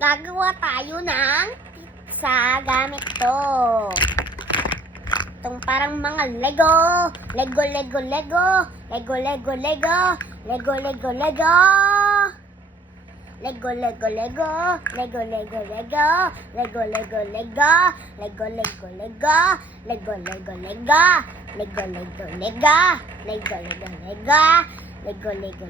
Gagawa tayo ng pizza gamit to. Itong parang mga Lego. Lego, Lego, Lego. Lego, Lego, Lego. Lego, Lego, Lego. Lego, Lego, Lego. Lego, Lego, Lego. Lego, Lego, Lego. Lego, Lego, Lego. Lego, Lego, Lego. Lego, Lego, Lego. Lego, Lego, Lego. Lego, Lego,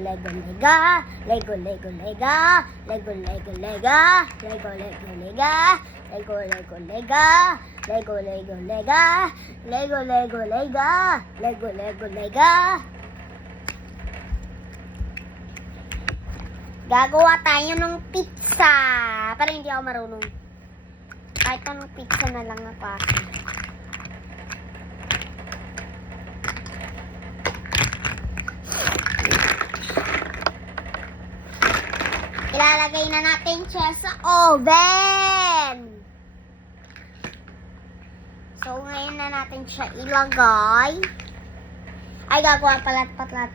Lego. Lego, Lego, Lego. Lego, Lego, Lego. Lego, Lego, Lego. Lego, Lego, Lego. Lego, Lego, Lego. Lego, Lego, Lego. Lego, Lego, Lego. Lego, Lego, Lego. Gagawa tayo ng pizza. Pero hindi ako marunong. Kahit anong pizza na lang ako. Ilalagay na natin siya sa oven. So, ngayon na natin siya ilagay. Ay, gagawa pala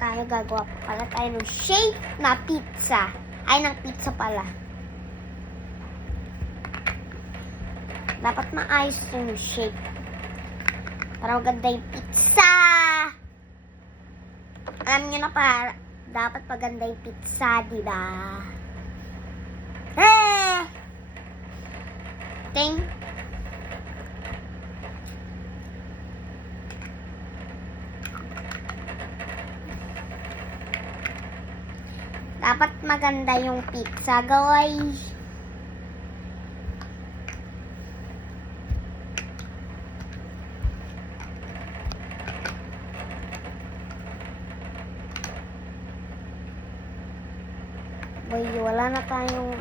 tayo ng shape na pizza. Ay, ng pizza pala. Dapat maayos yung shape. Para maganda yung pizza. Alam nyo na para, dapat maganda yung pizza, diba? Ting. Dapat maganda yung pizza, guys. Boy, wala na tayong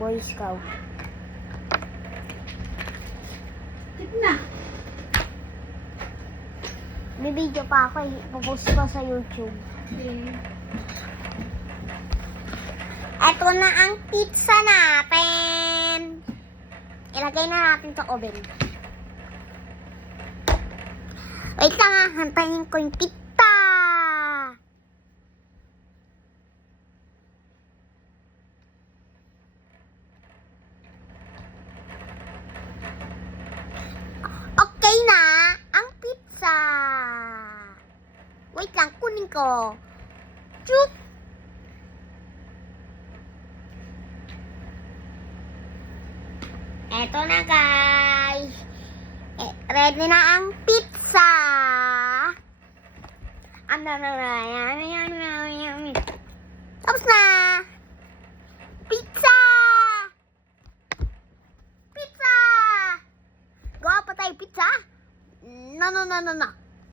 Boy Scout. Na. May video pa ako, ipopost ko sa YouTube. Okay. Ito na ang pizza natin. Ilagay na natin sa oven. Wait lang ha, hantayin ko yung pizza. Okay na ang pizza. Wait lang, kunin ko. Chuk! Eto na guys. Ready na ang pizza. Tapos na. Pizza! Pizza! Gawa pa tayo pizza? No.